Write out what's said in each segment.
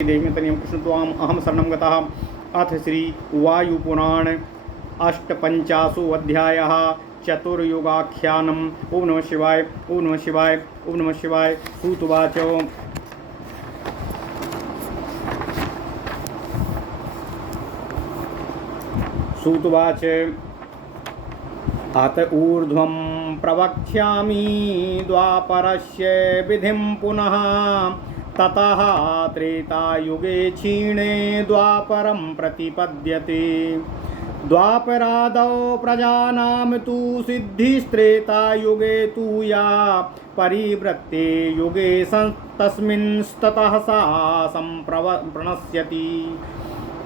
देवतनियं कृष्ण त्वाम अहम शरणं गतः। अथ श्री वायुपुराण अष्टपञ्चाशो अध्यायः चतुर्युगाख्यानम्। ओम नमः शिवाय ओम नमः शिवाय ओम नमः शिवाय। सूतुवाच सूतुवाच अत ऊर्ध्वं प्रवक्ष्यामि द्वापरस्य विधिं पुनः। ततः त्रेतायुगे क्षीणे द्वापरं प्रतिपद्यते। द्वापरादौ प्रजानां तु सिद्धिस्त्रेतायुगे तु या परिवृत्ते युगे तस्मिंस्ततः सा सम्प्रणश्यति।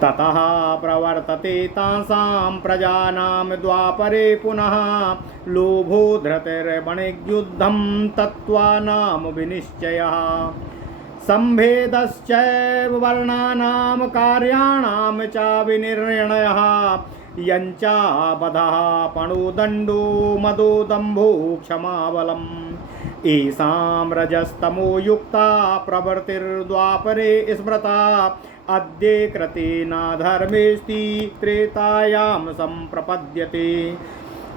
ततः प्रवर्तते तासां प्रजानां द्वापरे पुनः लोभो धृतिर्वणिज्युद्धं तत्त्वानां विनिश्चयः। सम्भेदश्चैव वर्णानां कार्याणां च विनिर्णयः। यञ्चाबधः पणोदण्डो मदो दम्भो क्षमाबलम्। येषां रजस्तमो युक्ता प्रवृत्तिर्द्वापरे स्मृता। अद्य कृतेनाधर्मेऽस्ति त्रेतायां सम्प्रपद्यते।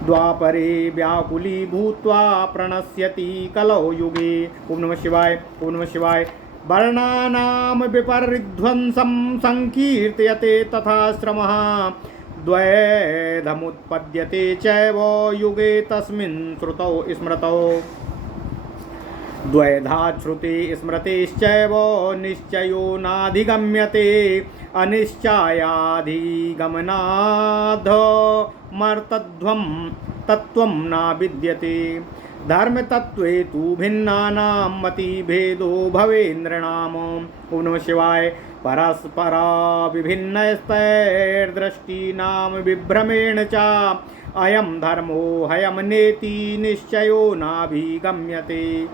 द्वापरे व्याकुली भूत्वा प्रणश्यति कलौ युगे। ओम नमः शिवाय ओम नमः शिवाय। वर्णानां विपरिध्वंसं संकीर्तयते तथा श्रमः। द्वैधमुत्पद्यते चैव युगे तस्मिन् श्रुतौ स्मृतौ। द्वैधात् श्रुते स्मृतेश्चैव निश्चयो नाधिगम्यते। अनिश्चयाधिगमनाद्धमर्तध्वं तत्त्वं न विद्यते। धर्मतत्त्वे तु भिन्नानां मतिभेदो भवेन्द्रणाम्। ओम नमः शिवाय। परस्परा विभिन्नस्तैर्दृष्टीनां विभ्रमेण च अयं धर्मो ह्ययं नेति निश्चयो नाभिगम्यते।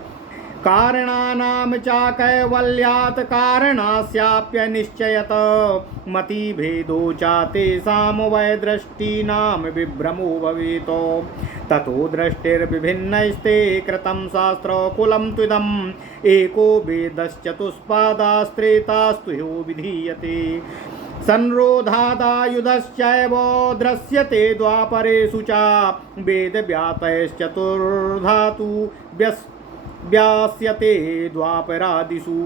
कारणानां च कैवल्यात् कारणास्याप्यनिश्चयत मतिभेदो च तेषां वैदृष्टीनां विभ्रमो भवेत्। ततो दृष्टिर्विभिन्नैस्ते कृतं शास्त्रकुलं त्विदम्। एको वेदश्चतुष्पादास्त्रेतास्तु विधीयते। संरोधादायुधश्चैव दृश्यते द्वापरेषु च। वेदव्यातैश्चतुर्धातु व्यास्यते द्वापरादिषु।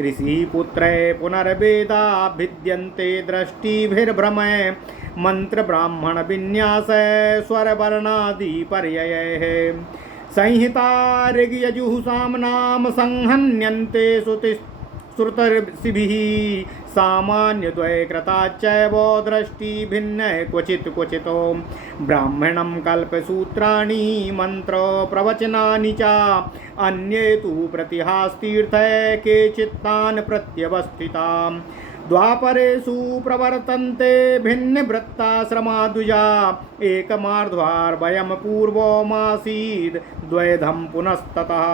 ऋषिपुत्रै पुनर्वेदा भिद्यन्ते दृष्टिभिर्भ्रमै। मंत्रब्राह्मणविन्यास स्वरवर्णादिपर्ययैः। संहिता ऋग्यजुःसाम्नां संहन्यन्ते श्रुतर्षिभिः। सामान्यद्वयकृताच्चैव दृष्टिभिन्नः क्वचित् क्वचित्। ब्राह्मणं कल्पसूत्राणि मन्त्रप्रवचनानि च अन्ये तु प्रतिहास्तीर्थे केचित्तान् प्रत्यवस्थिताम्। द्वापरेषु प्रवर्तन्ते भिन्नवृत्ताश्रमाद्विजा। एकमार्ध्वार्वयं पूर्वमासीद् द्वैधं पुनस्ततः।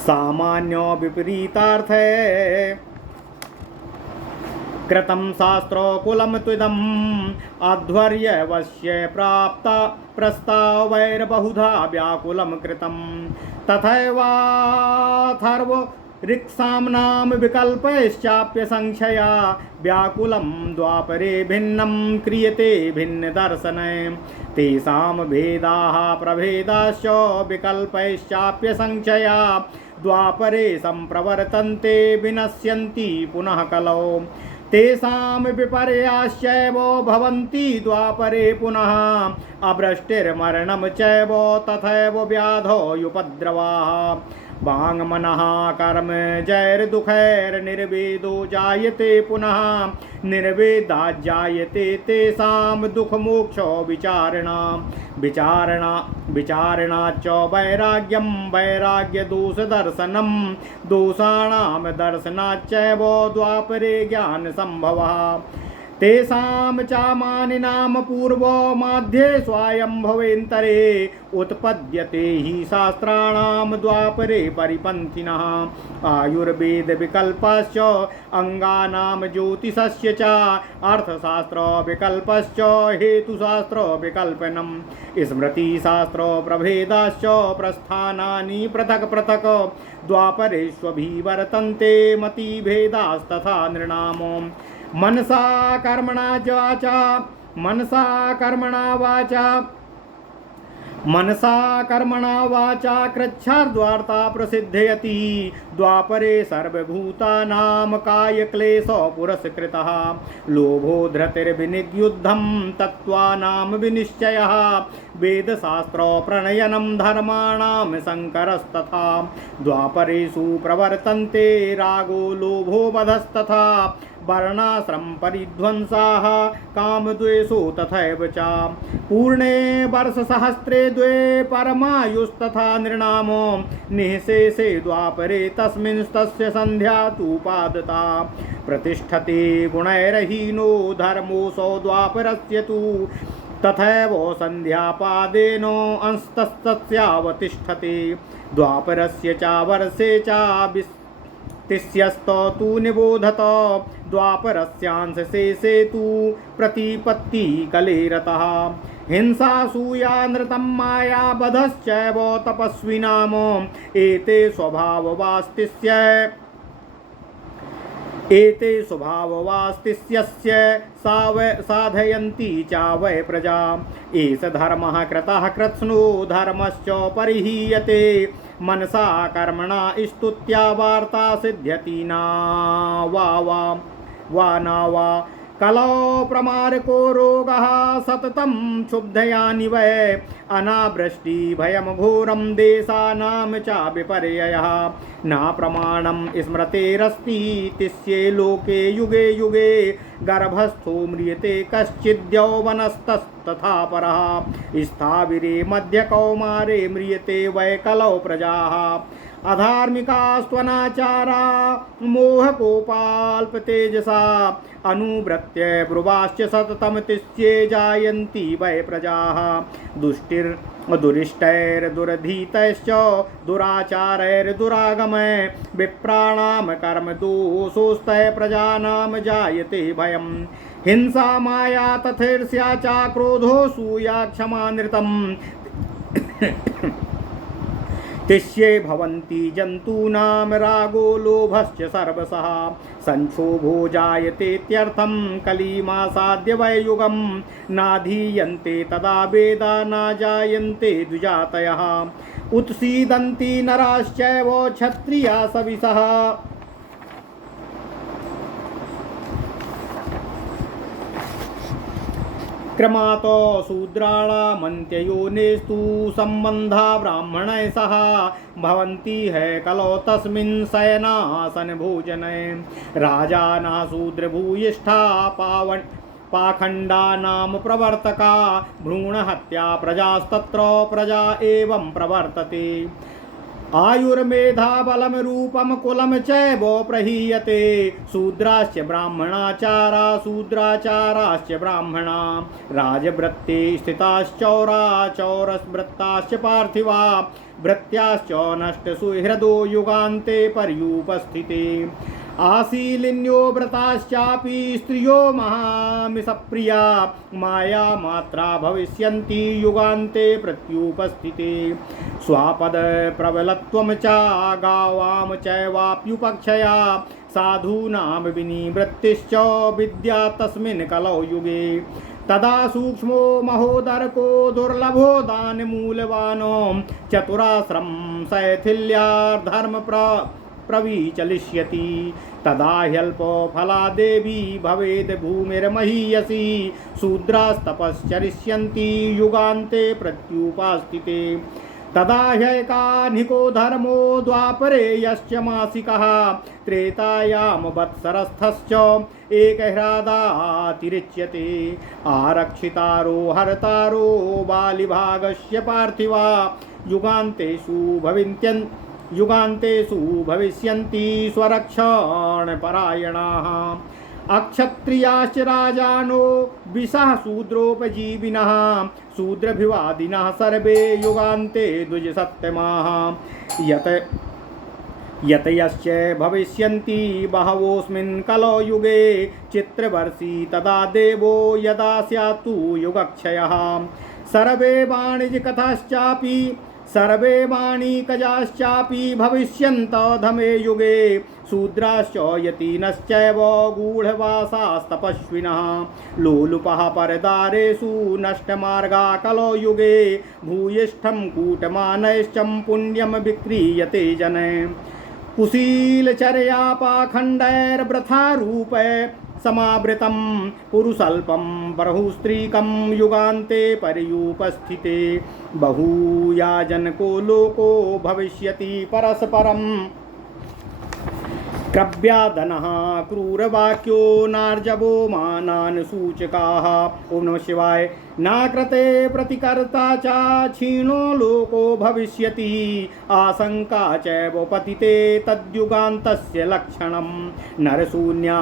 सामान्यो विपरीतार्थे कृतं शास्त्रकुलं त्विदम्। अध्वर्यवश्य प्राप्त प्रस्तावैर्बहुधा व्याकुलं कृतं। तथैवाथर्व ऋक्साम्नां विकल्पैश्चाप्यसंख्यया। व्याकुलं द्वापरे भिन्नं क्रियते भिन्नदर्शनै। तेषां भेदाः प्रभेदाश्च विकल्पैश्चाप्यसंख्यया। द्वापरे सम्प्रवर्तन्ते विनश्यन्ति पुनः कलौ। तेषां विपर्याश्चैव भवन्ति द्वापरे पुनः। अभ्रष्टिर्मरणं चैव तथैव व्याधोयुपद्रवाः। वाङ्मनः कर्म जैर्दुःखैर्निर्वेदो जायते पुनः। निर्वेदात् जायते तेषां दुःखमोक्षो विचारणाच्च वैराग्यं वैराग्यदोषदर्शनं। दोषाणां दर्शनाच्चैव द्वापरे ज्ञानसम्भवः। तेषां चामानिनां पूर्वमाध्ये स्वायम्भवेन्तरे उत्पद्यते हि शास्त्राणां द्वापरे परिपन्थिनः आयुर्वेदविकल्पश्च अङ्गानां ज्योतिषस्य च अर्थशास्त्रविकल्पश्च हेतुशास्त्रविकल्पनम् स्मृतिशास्त्रप्रभेदाश्च प्रस्थानानि पृथक् पृथक् द्वापरेष्वभिवर्तन्ते मतिभेदास्तथा नृणाम् मनसा कर्मणा वाचा मनसा कर्मणा वाचा कृच्छार्द्वार्ता प्रसिद्धयति द्वापरे सर्वभूतानां कायक्लेशो पुरस्कृतः लोभो धृतिर्विनियुद्धं तत्त्वानां विनिश्चयः वेदशास्त्र प्रणयनं धर्माणां शङ्करस्तथा द्वापरेषु प्रवर्तन्ते रागो लोभो वधस्तथा वर्णाश्रम परिध्वंसाः कामद्वेषो तथैव च पूर्णे वर्षसहस्रे द्वे परमायुस्तथा नृणामो निःशेषे द्वापरे तस्मिंस्तस्य संध्या तु पादता प्रतिष्ठते गुणैरहीनो धर्मोऽसौ द्वापरस्य तु तथैव संध्यापादेन अंस्तस्यावतिष्ठते द्वापरस्य च वर्षे च तिस्यस्तो तु निबोधत द्वापरस्यांशशेषे तु प्रतिपत्ति कलेरतः हिंसासूया नृतं मायाबधश्चैव तपस्विनाम एते स्वभाववास्तिस्य साधयन्ति च वै प्रजा एष धर्मः कृतः कृत्स्नो धर्मश्च परिहीयते मनसा कर्मणा स्तुत्या वार्ता सिद्ध्यति न वा कलौ प्रमारको रोगः सततं क्षुब्धयानि वै अनावृष्टि भयं घोरं देशानां च विपर्ययः न प्रमाणं स्मृतेरस्ति तिस्ये लोके युगे युगे गर्भस्थो म्रियते कश्चिद्यौवनस्तथा परः स्थाविरे मध्यकौमारे म्रियते वै कलौ प्रजाः अधार्मिकास्त्वनाचारा मोहकोपाल्पतेजसा अनुव्रत्य ब्रुवाश्च सततं तिस्ये जायन्ति वै प्रजाः दुरिष्टैर्दुरधीतैश्च दुराचारैर्दुरागमै विप्राणां कर्मदोषोस्तै प्रजानां जायते भयं हिंसा माया तथैर्ष्या च क्रोधोऽसूया क्षमा नृतम् तिष्ये भवन्ति जन्तूनां रागो लोभश्च सर्वशः संक्षोभो जायतेत्यर्थं कलिमासाद्य वै युगं नाधीयन्ते तदा वेदा न जायन्ते द्विजातयः उत्सीदन्ति नराश्चैव क्षत्रिया सविशः क्रमातो शूद्राणामन्त्ययोनेस्तु सम्बन्धा ब्राह्मणैः सह भवन्ति है कलौ तस्मिन् शयनासन भोजने राजाना शूद्रभूयिष्ठा पाखण्डानां प्रवर्तका भ्रूणहत्या प्रजास्तत्र प्रजा एवं प्रवर्तते आयुर्मेधा बलं रूपम कुलम चैव प्रहीयते शूद्राश्च ब्राह्मणाचारा शूद्राचाराश्च ब्राह्मणा राजवृत्ते स्थिताश्चौरा चौरस्वृत्ताश्च पार्थिवा भृत्याश्च नष्टसुहृदो युगान्ते पर्युपस्थिते आशीलिन्यो व्रताश्चापि स्त्रियो महामिषप्रिया माया मात्रा भविष्यन्ति युगान्ते प्रत्युपस्थिते स्वापद प्रबलत्वं च गावां चैवाप्युपक्षया साधूनां विनिवृत्तिश्च विद्या तस्मिन् कलौ युगे तदा सूक्ष्मो महोदरको दुर्लभो दानमूलवानो चतुराश्रम शैथिल्यार्धर्म प्रविचलिष्यति तदा ह्यल्पो फला देवी भवेद् भूमिर्महीयसी शूद्रास्तपश्चरिष्यन्ति युगान्ते प्रत्युपास्थिते तदा ह्यैकानिको धर्मो द्वापरे यश्च मासिकः त्रेतायां वत्सरस्थश्च एकह्रादातिरिच्यते आरक्षितारो हरतारो बालिभागस्य पार्थिवा युगान्तेषु भविष्यन्ति स्वरक्षणपरायणाः अक्षत्रियाश्च राजानो विशः शूद्रोपजीविनः शूद्रभिवादिनः सर्वे युगान्ते द्विजसत्तमाः यतयश्च भविष्यन्ति बहवोऽस्मिन् कलौ युगे चित्रवर्षी तदा देवो यदा स्यात्तु युगक्षयः सर्वे वाणिज्यकथाश्चापि सर्वे वाणिकजाश्चापि भविष्यन्तः धमे युगे शूद्राश्च यतीनश्चैव गूढवासास्तपस्विनः लोलुपः परदारेषु नष्टमार्गा कलौ युगे भूयिष्ठं कूटमानैश्चं पुण्यं विक्रीयते जने कुशीलचर्या पाखण्डैर्वृथारूपै समावृतं पुरुषल्पं बहुस्त्रीकं युगान्ते पर्युपस्थिते बहुयाजनको लोको भविष्यति परस्परम् क्रव्यादनः क्रूरवाक्यो नार्जवो मानान् सूचकाः। ओम नमः शिवाय। नाकृते प्रतिकर्ता च क्षीणो लोको भविष्यति आशंका चैव पतिते तद्युगान्तस्य लक्षणं नरशून्या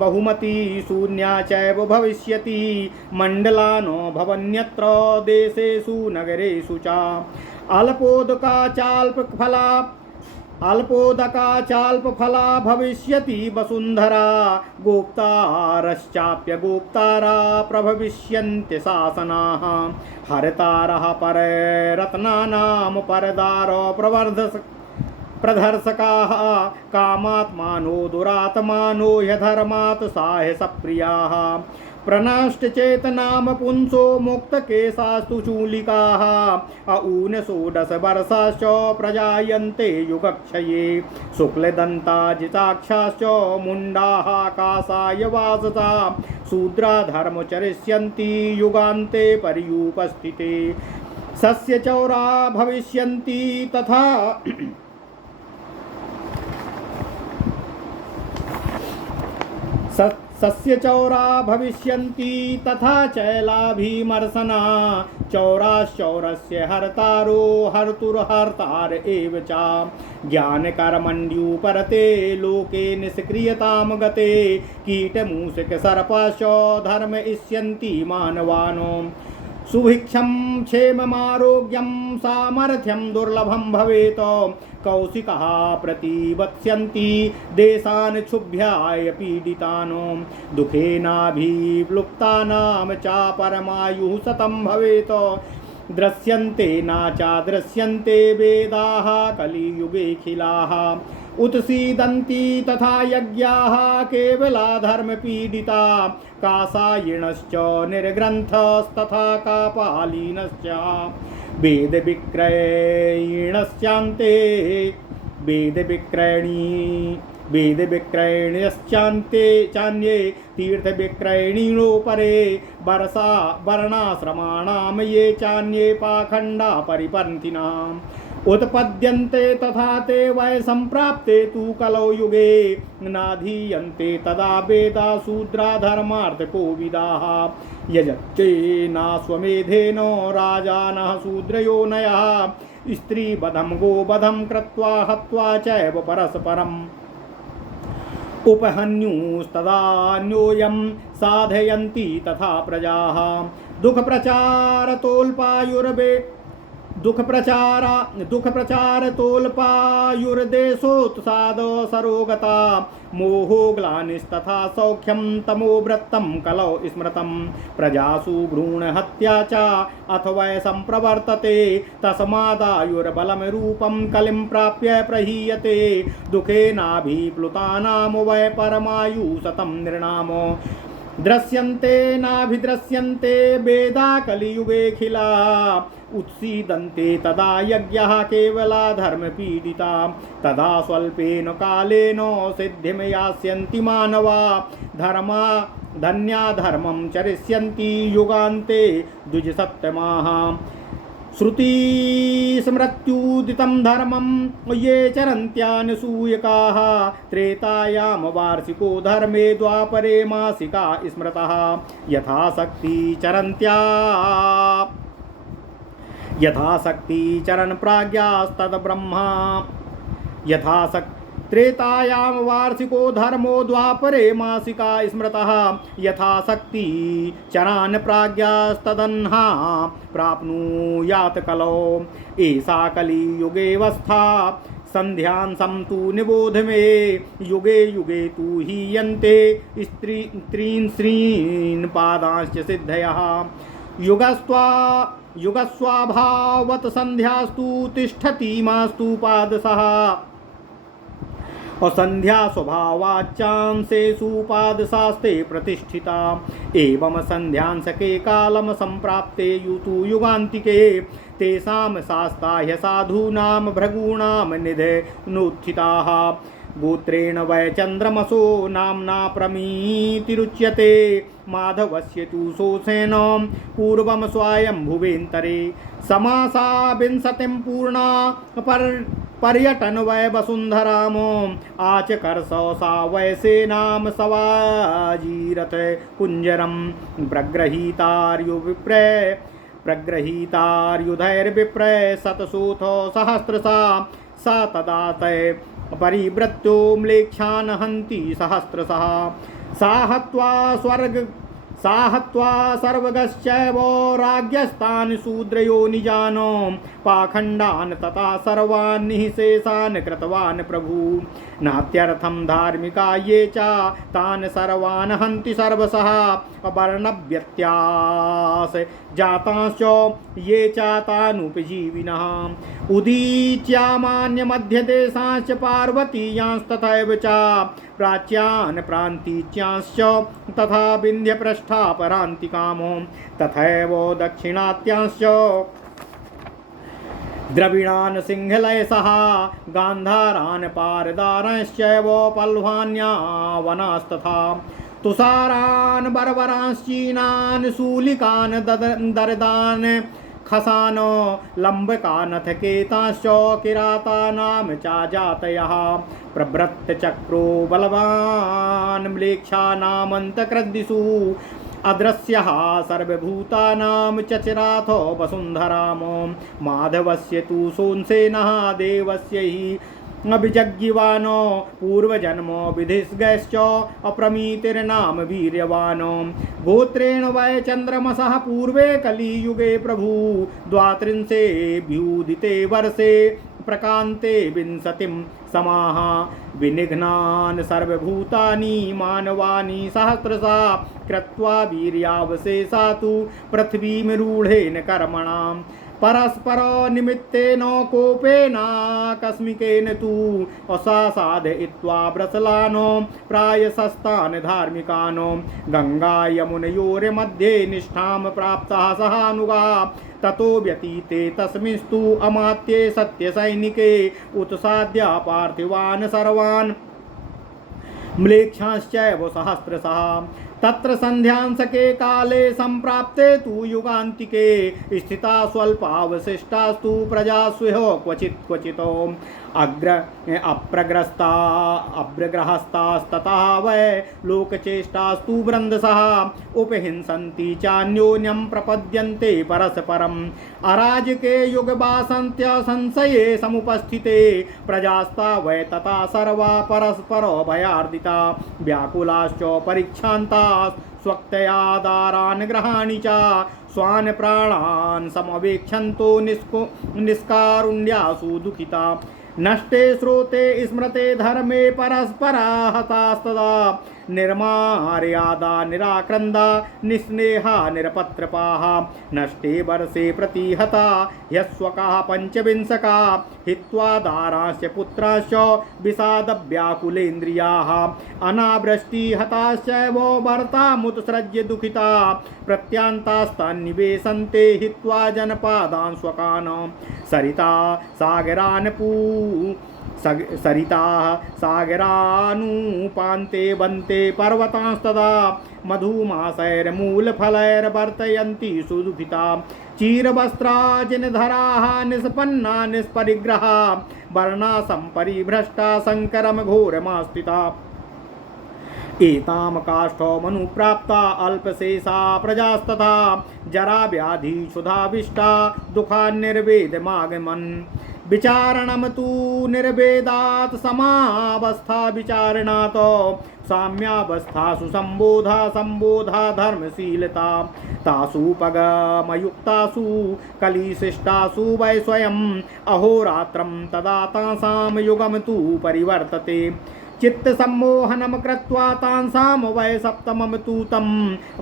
बहुमती शून्या चैव भविष्यति मण्डलानो भवन्यत्र देशेषु नगरेषु च अल्पोदकाचाल्पफला भविष्यति वसुन्धरा गोप्तारश्चाप्य गोप्तारा प्रभविष्यन्ति शासनाः हरतारः पररत्नानां परदारो प्रदर्शकाः कामात्मानो दुरात्मानो ह्यधर्मात् साहसप्रियाः प्रनष्टचेतनाम पुंसो मुक्तकेशास्तु चूलिकाः ऊन षोडशवर्षाश्च प्रजायन्ते युगक्षये शुक्लदन्ताजिताक्षाश्च मुण्डाः कासाय वाससा शूद्रा धर्मचरिष्यन्ति युगान्ते पर्युपस्थिते सस्यचौरा भविष्यन्ति तथा सस्यचौरा भविष्यन्ति तथा चैलाभिमर्शना चौराश्चौरस्य हर्तारो हर्तुर्हर्तार एव च ज्ञानकर्मण्युपरते लोके निष्क्रियतां गते कीटमूषकसर्पाश्च धर्म इष्यन्ति मानवानो सुभिक्षं क्षेममारोग्यं सामर्थ्यं दुर्लभं भवेत् कौशिकः प्रतिवत्स्यन्ति देशान् क्षुभ्याय पीडितानो दुःखेनाभिप्लुप्तानां च परमायुः शतं भवेत् दृश्यन्ते नाचादृश्यन्ते वेदाः कलियुगेऽखिलाः उत्सीदन्ति तथा यज्ञाः केवला धर्मपीडिता कासायिणश्च निर्ग्रन्थस्तथा कापालीनश्च वेदविक्रयणश्चान्ते चान्ये तीर्थविक्रयणिनो परे वर्णाश्रमाणां ये चान्ये पाखण्डा परिपन्थिनाम् उत्पद्यन्ते तथा ते वै सम्प्राप्ते तु कलौ युगे नाधीयन्ते तदा वेदा शूद्रा धर्मार्थकोविदाः यजते नाश्वमेधेन राजानः शूद्रयोनयः स्त्रीवधं गोवधं कृत्वा हत्वा चैव परस्परम् उपहन्युस्तदान्योऽयं साधयन्ति तथा प्रजाः दुःखप्रचारतोल्पायुर्देशोत्सादो सरोगता मोहो ग्लानिस्तथा सौख्यं तमोवृत्तं कलौ स्मृतं प्रजासु भ्रूणहत्या च अथवा सम्प्रवर्तते तस्मादायुर्बलं रूपं कलिं प्राप्य प्रहीयते दुःखेनाभिप्लुतानां वै परमायु शतं नृणामो दृश्यन्ते नाभिदृश्यन्ते वेदा कलियुगेऽखिला उत्सीदन्ते तदा यज्ञः केवला धर्मपीडिता तदा स्वल्पेन कालेन सिद्धिं यास्यन्ति मानवा धन्या धर्मं चरिष्यन्ति युगान्ते द्विजसत्तमाः श्रुतिस्मृत्युदितं धर्मं ये चरन्त्यानुसूयकाः त्रेतायां वार्षिको धर्मे द्वापरे मासिका स्मृतः यथाशक्ति चरण प्राज्ञास्तद्ब्रह्मा त्रेतायां वार्षिको धर्मो द्वापरे मासिका स्मृतः यथाशक्ति चरान् प्राज्ञास्तदह्ना प्राप्नुयात् कलौ एषा कलियुगेऽवस्था संध्यांसं तु निबोध मे युगे युगे तु हीयन्ते स्त्रीन् श्रीन् पादांश्च सिद्धयः युगस्वाभावत संध्यास्तु तिष्ठति मास्तु पादसः असंध्या स्वभावाच्यांसेषु पादशास्ते प्रतिष्ठिता एवं संध्यांसके कालम संप्राप्ते युतु युगान्तिके तेषां शास्ता ह्यसाधूनां भृगूणां निधनुत्थिताः गोत्रेण वै चन्द्रमसो नाम्ना प्रमीतिरुच्यते माधवस्य तु सोऽसेन पूर्वं स्वायम्भुवेन्तरे समासा विंशतिं पूर्णा पर्यटन वै वसुन्धरामो आचकर सा वैसेनां सवाजीरथ कुञ्जरं प्रग्रहीतार्युधैर्विप्रय शतशोथ सहस्रसा सा तदा तय परिवृत्तो म्लेच्छान् हन्ति सहस्रशः साहत्वा सर्वगश्चैव राज्ञस्तान् शूद्रयो निजान् पाखण्डान् तथा सर्वान् निःशेषान् कृतवान् प्रभु नात्यर्थं धार्मिका ये च तान् सर्वान् हन्ति सर्वशः वर्णव्यत्यास जातांश्च ये च तानुपजीविनः उदीच्यामान्यमध्यदेशाश्च पार्वतीयांस्तथैव च प्राच्यान् प्रान्तीच्याश्च तथा विन्ध्यपृष्ठापरान्तिकामो तथैव दक्षिणात्यांश्च द्रविणान् सिंहलयसः गान्धारान् पारदारांश्चैव पल्वान्यावनास्तथा तुषारान् बर्बरांश्चीनान् शूलिकान् दर्दान् खसान् लम्बकानथ केतांश्च किरातानां च जातयः प्रवृत्तचक्रो बलवान् म्लेच्छानामन्तक्रद्दिषु अदृश्यः सर्वभूतानां चचराथो वसुन्धरामो माधवस्य तु सोंसेनः देवस्य हि अभिजज्ञिवानो पूर्वजन्मो विधिस्गश्च अप्रमीतिर्नाम वीर्यवानो गोत्रेण वै चन्द्रमसः पूर्वे कलियुगे प्रभु द्वात्रिंशेऽभ्युदिते वर्षे प्रकान्ते विंशतिं समाः विनिघ्नान् सर्वभूतानि मानवानि सहस्रशा कृत्वा वीर्यावशेषा तु पृथ्वीं रूढेन कर्मणां परस्पर निमित्तेन कोपेनाकस्मिकेन तु असासाधयित्वा व्रसलानो प्रायशस्तान् धार्मिकानो गंगा यमुनयोर्मध्ये निष्ठां प्राप्तः सहानुगा ततो व्यतीते तस्मिंस्तु अमात्ये सत्यसैनिके उत्साद्य पार्थिवान् सर्वान् म्लेच्छांश्चैव सहस्रशः तत्र संध्यांसके काले संप्राप्ते तु युगान्तिके स्थिता स्वल्पावशिष्टास्तु प्रजास्विह क्वचितो अप्रग्रहस्तास्ततः वै लोकचेष्टास्तु वृन्दसः उपहिंसन्ति चान्योन्यं प्रपद्यन्ते परस्परम् अराजके युगवासन्त्य संशये समुपस्थिते प्रजास्ता वै तथा सर्वा परस्परो भयार्दिता व्याकुलाश्च परीक्षान्ता स्वक्तया दारान् ग्रहाणि च स्वान् प्राणान् समवेक्षन्तो निष्कारुण्यासु दुःखिता नष्टे श्रोते स्मृते धर्मे परस्परा हतास्तदा निर्मार्यादा निराक्रन्दा निस्नेहा निरपत्रपाः नष्टे वर्षे प्रतिहता ह्यस्वकाः पञ्चविंशका हित्वा दारांश्च पुत्रांश्च विषादव्याकुलेन्द्रियाः अनावृष्टि हताश्चैव भर्तामुत्सृज्य दुःखिता प्रत्यान्तास्तान्निवेशन्ते हित्वा जनपादान् स्वकान् सरिताः सागरानुपान्ते वन्ते पर्वतांस्तदा मधुमासैर्मूलफलैर्वर्तयन्ति सुदुःखिता चीरवस्त्राजिनधराः निष्पन्ना निष्परिग्रहा वर्णा सम्परिभ्रष्टा शङ्करं घोरमास्थिता एतां काष्ठमनुप्राप्ता अल्पशेषा प्रजास्तथा जरा व्याधि क्षुधाविष्टा दुःखान्निर्वेदमागमन् विचारणम तु निर्वेदात् समावस्था विचारणात् साम्यावस्थासु संबोधा धर्मशीलता तासूपगमयुक्तासु कलिशिष्टासु वै स्वयं अहोरात्रं तदा तासां युगम तु परिवर्तते चित्त सम्मोहनम कृत्वा तांसाम वै सप्तमम तु तं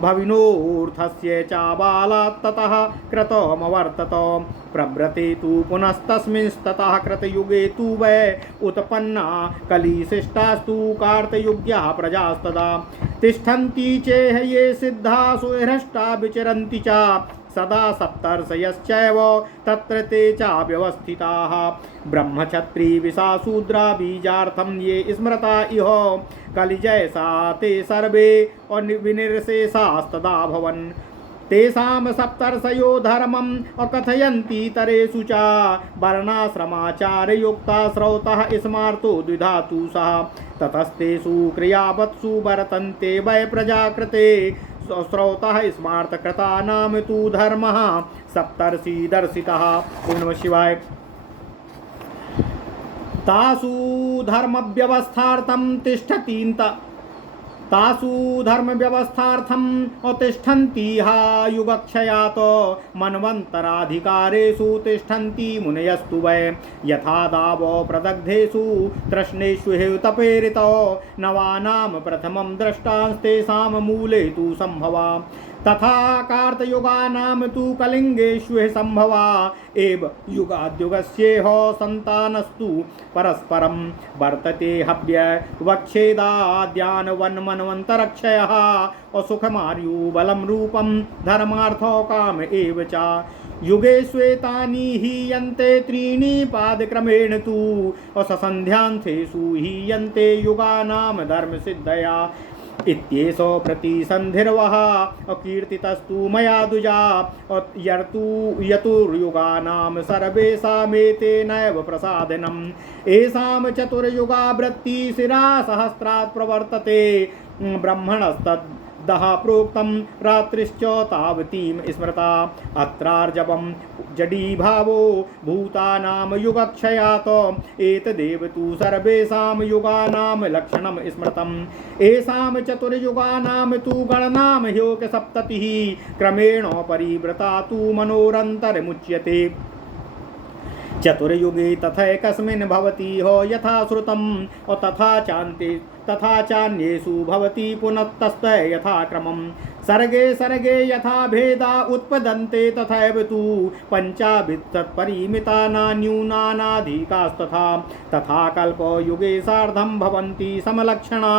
भविनोऽर्थस्य चाबालात् ततः क्रतमवर्तत प्रव्रते तु पुनस्तस्मिंस्ततः कृतयुगे तु वै उत्पन्ना कलिशिष्टास्तु कार्तयुग्याः प्रजास्तदा तिष्ठन्ति चेह ये सिद्धा सुहृष्टा विचरन्ति च सदा सप्तर्षयश्चैव तत्र ते चाव्यवस्थिताः ब्रह्मक्षत्री विशाशूद्रा बीजार्थं ये स्मृता इह कलिजयसा ते सर्वे विनिर्शेषास्तदा भवन् तेषां सप्तर्षयो धर्मम् अकथयन्ति तरेषु च वर्णाश्रमाचारयुक्ता श्रौतः स्मार्तो द्विधातु सः ततस्तेषु क्रियावत्सु वर्तन्ते वै प्रजाकृते श्रौतः स्मार्तकृतानां तु धर्मः सप्तर्षि दर्शितः। ओम नमः शिवाय। तासु धर्मव्यवस्थार्थं तिष्ठन्ति युगक्षयात् मन्वन्तराधिकारेषु तिष्ठन्ति मुनयस्तु वै यथा दावो प्रदग्धेषु तृष्णेषु तपेरितो नवानां प्रथमं द्रष्टास्तेषां मूले तु संभवा तथा कार्तयुगानां तु कलिङ्गेषु संभवा एव युगाद्युगस्येह सन्तानस्तु परस्परं वर्तते हव्य वक्षेदाद्यान्वन्मन्वन्तरक्षयः असुखमार्युबलं रूपं धर्मार्थो काम एव च युगे श्वेतानि हीयन्ते त्रीणि पादक्रमेण तु अससन्ध्यांशेषु हीयन्ते युगानां धर्मसिद्धया इत्येषो प्रतिसन्धिर्वः अकीर्तितस्तु मया दुजा यतुर्युगानां सर्वेषामेतेनैव प्रसादनम् येषां चतुर्युगावृत्तिः शिरा सहस्रात् प्रवर्तते ब्रह्मणस्तद्दः प्रोक्तं रात्रिश्च तावतीं स्मृता अत्रार्जवं जडीभावो भूतानां युगक्षयात् एतदेव तु सर्वेषां युगानां लक्षणं स्मृतम् येषां चतुर्युगानां तु गणनां ह्योकसप्ततिः क्रमेण परिवृता तु मनोरन्तरमुच्यते चतुर्युगे तथैकस्मिन् भवति हो यथा श्रुतं तथा चान्येषु भवति पुनस्तस्त यथा क्रमम् सर्गे सर्गे यथा भेदा उत्पद्यन्ते तथैव तु पञ्चाभित्तत्परिमिता न्यूनानाधिकास्तथा तथा कल्पयुगे सार्धं भवन्ति समलक्षणा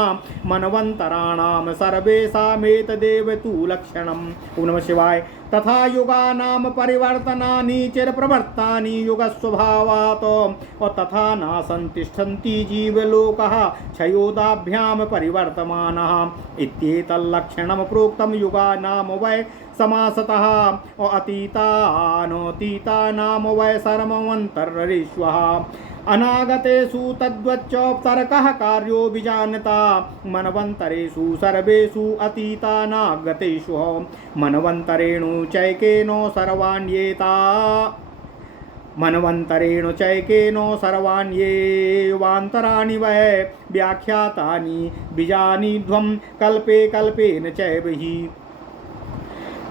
मनवन्तराणां सर्वेषामेतदेव तु लक्षणम्। ओम नमः शिवाय। तथा युगानां परिवर्तनानि चिरप्रवर्तानि युगस्वभावात् तथा नासन्तिष्ठन्ति जीवलोकः क्षयोदाभ्यां परिवर्तमानः इत्येतल्लक्षणं प्रोक्तं युगानां वै समासतः अतीतानोतीतानां वै सर्वमन्तरेष्वः अनागतेषु तद्वच्चोपतरकः कार्यो विजानता मनवन्तरेषु सर्वेषु अतीतानागतेषु मनवन्तरेणु चैकेनो सर्वाण्येवान्तराणि वै व्याख्यातानि बीजानिध्वं कल्पे कल्पेन चैव हि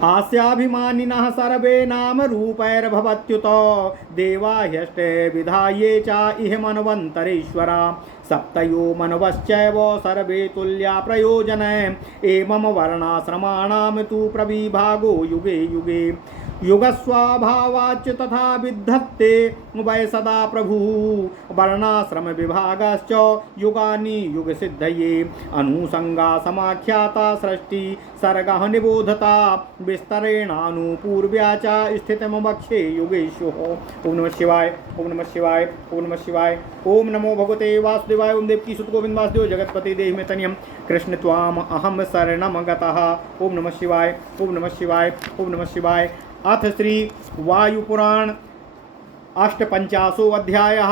आस्याभिमानिनः सर्वे नामरूपैर्भवत्युत देवा ह्यष्टे विधाये च इह मन्वन्तरेश्वरा सप्तयो मनवश्चैव सर्वे तुल्या प्रयोजन एवं वर्णाश्रमाणां तु प्रविभागो युगे युगे युगस्वभावाच्च तथा विद्धत्ते वै सदा प्रभुः वर्णाश्रम विभागश्च युगानि युगसिद्धये अनुसंगा समाख्याता सृष्टि सर्गः निबोधता विस्तरेणानुपूर्व्या च स्थितमवक्षे युगेषु। ओम नमः शिवाय। ओम नमः शिवाय। ओम नमः शिवाय। ओम नमो भगवते वासुदेवाय। ओम देवकी सुत गोविंद वासुदेव जगतपति देहि में तनियम कृष्ण त्वाम अहम शरणम गतः। ओम नमः शिवाय। ओम नमः शिवाय। ओम नमः शिवाय। अथ श्री वायुपुराण अष्टपंचाशो अध्यायः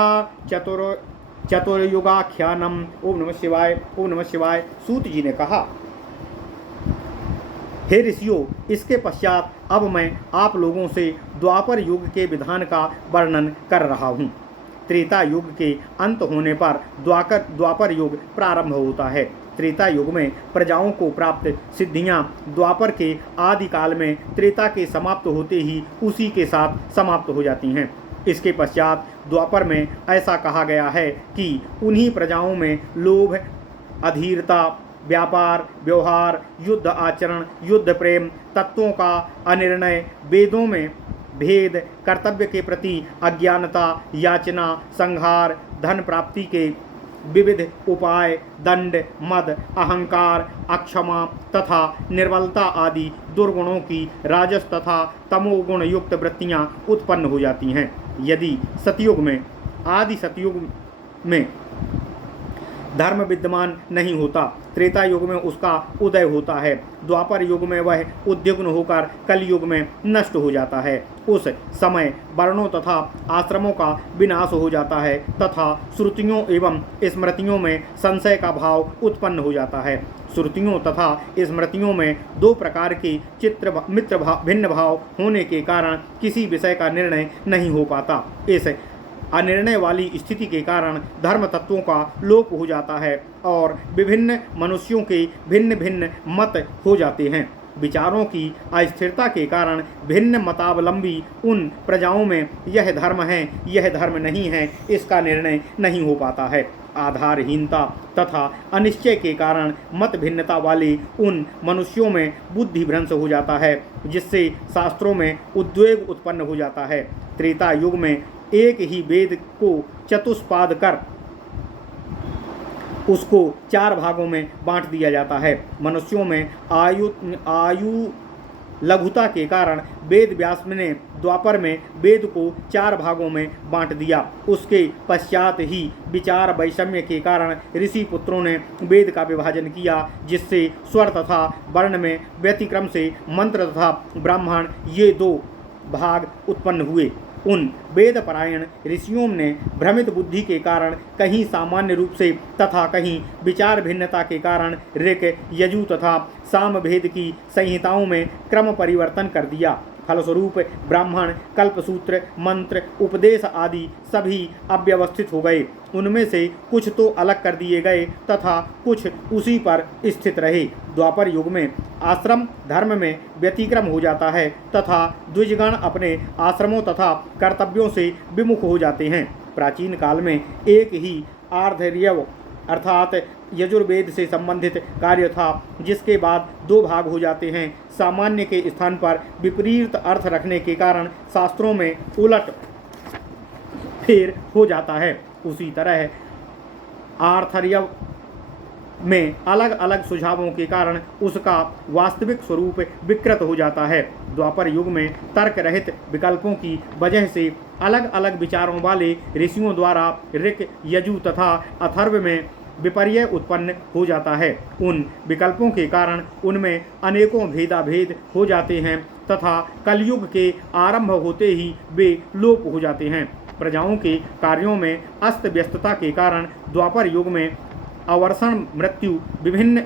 चतुर्युगाख्यानम। ओम नमः शिवाय। ओम नमः शिवाय। सूत जी ने कहा, हे ऋषियों, इसके पश्चात अब मैं आप लोगों से द्वापर युग के विधान का वर्णन कर रहा हूँ। त्रेता युग के अंत होने पर द्वापर युग प्रारंभ होता है। त्रेता युग में प्रजाओं को प्राप्त सिद्धियां द्वापर के आदि काल में त्रेता के समाप्त होते ही उसी के साथ समाप्त हो जाती हैं। इसके पश्चात द्वापर में ऐसा कहा गया है कि उन्हीं प्रजाओं में लोभ, अधीरता, व्यापार, व्यवहार, युद्ध आचरण, युद्ध प्रेम, तत्वों का अनिर्णय, वेदों में भेद, कर्तव्य के प्रति अज्ञानता, याचना, संहार, धन प्राप्ति के विविध उपाय, दंड, मद, अहंकार, अक्षमा तथा निर्बलता आदि दुर्गुणों की राजस तथा तमोगुण युक्त वृत्तियां उत्पन्न हो जाती हैं। यदि सतयुग में, आदि सतयुग में धर्म विद्यमान नहीं होता, त्रेता युग में उसका उदय होता है, द्वापर युग में वह उद्विग्न होकर कलयुग में नष्ट हो जाता है। उस समय वर्णों तथा आश्रमों का विनाश हो जाता है तथा श्रुतियों एवं स्मृतियों में संशय का भाव उत्पन्न हो जाता है। श्रुतियों तथा स्मृतियों में दो प्रकार के मित्र भाव, भिन्न भाव होने के कारण किसी विषय का निर्णय नहीं हो पाता। इस अनिर्णय वाली स्थिति के कारण धर्म तत्वों का लोप हो जाता है और विभिन्न मनुष्यों के भिन्न भिन्न मत हो जाते हैं। विचारों की अस्थिरता के कारण भिन्न मतावलंबी उन प्रजाओं में यह धर्म है, यह धर्म नहीं है, इसका निर्णय नहीं हो पाता है। आधारहीनता तथा अनिश्चय के कारण मत भिन्नता वाले उन मनुष्यों में बुद्धि भ्रंश हो जाता है, जिससे शास्त्रों में उद्वेग उत्पन्न हो जाता है। त्रेता युग में एक ही वेद को चतुष्पाद कर उसको 4 भागों में बांट दिया जाता है। मनुष्यों में आयु लघुता के कारण वेद व्यास ने द्वापर में वेद को 4 भागों में बांट दिया। उसके पश्चात ही विचार वैषम्य के कारण ऋषि पुत्रों ने वेद का विभाजन किया, जिससे स्वर तथा वर्ण में व्यतिक्रम से मंत्र तथा ब्राह्मण ये 2 भाग उत्पन्न हुए। उन वेद परायण ऋषियों ने भ्रमित बुद्धि के कारण कहीं सामान्य रूप से तथा कहीं विचार भिन्नता के कारण ऋक, यजु तथा साम भेद की संहिताओं में क्रम परिवर्तन कर दिया। फलस्वरूप ब्राह्मण, कल्पसूत्र, मंत्र, उपदेश आदि सभी अव्यवस्थित हो गए। उनमें से कुछ तो अलग कर दिए गए तथा कुछ उसी पर स्थित रहे। द्वापर युग में आश्रम धर्म में व्यतिक्रम हो जाता है तथा द्विजगण अपने आश्रमों तथा कर्तव्यों से विमुख हो जाते हैं। प्राचीन काल में एक ही आर्धर्यव अर्थात यजुर्वेद से संबंधित कार्य था, जिसके बाद 2 भाग हो जाते हैं। सामान्य के स्थान पर विपरीत अर्थ रखने के कारण शास्त्रों में उलट फेर हो जाता है। उसी तरह आर्थर्यव में अलग अलग सुझावों के कारण उसका वास्तविक स्वरूप विकृत हो जाता है। द्वापर युग में तर्क रहित विकल्पों की वजह से अलग अलग विचारों वाले ऋषियों द्वारा ऋक, यजु तथा अथर्व में विपर्य उत्पन्न हो जाता है। उन विकल्पों के कारण उनमें अनेकों भेदाभेद हो जाते हैं तथा कलयुग के आरंभ होते ही वे लोप हो जाते हैं। प्रजाओं के कार्यों में अस्त व्यस्तता के कारण द्वापर युग में अवर्षण, मृत्यु, विभिन्न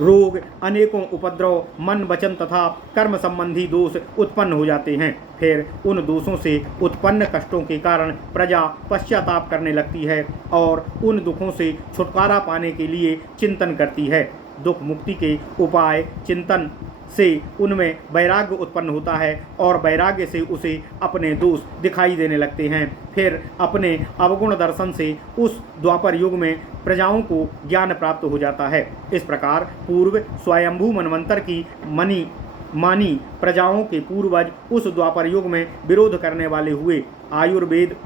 रोग, अनेकों उपद्रव, मन, वचन तथा कर्म संबंधी दोष उत्पन्न हो जाते हैं। फिर उन दोषों से उत्पन्न कष्टों के कारण प्रजा पश्चाताप करने लगती है और उन दुखों से छुटकारा पाने के लिए चिंतन करती है। दुख मुक्ति के उपाय चिंतन से उनमें वैराग्य उत्पन्न होता है और वैराग्य से उसे अपने दोष दिखाई देने लगते हैं। फिर अपने अवगुण दर्शन से उस द्वापर युग में प्रजाओं को ज्ञान प्राप्त हो जाता है। इस प्रकार पूर्व स्वयंभू मनवंतर की मानी प्रजाओं के पूर्वज उस द्वापर युग में विरोध करने वाले हुए। आयुर्वेद,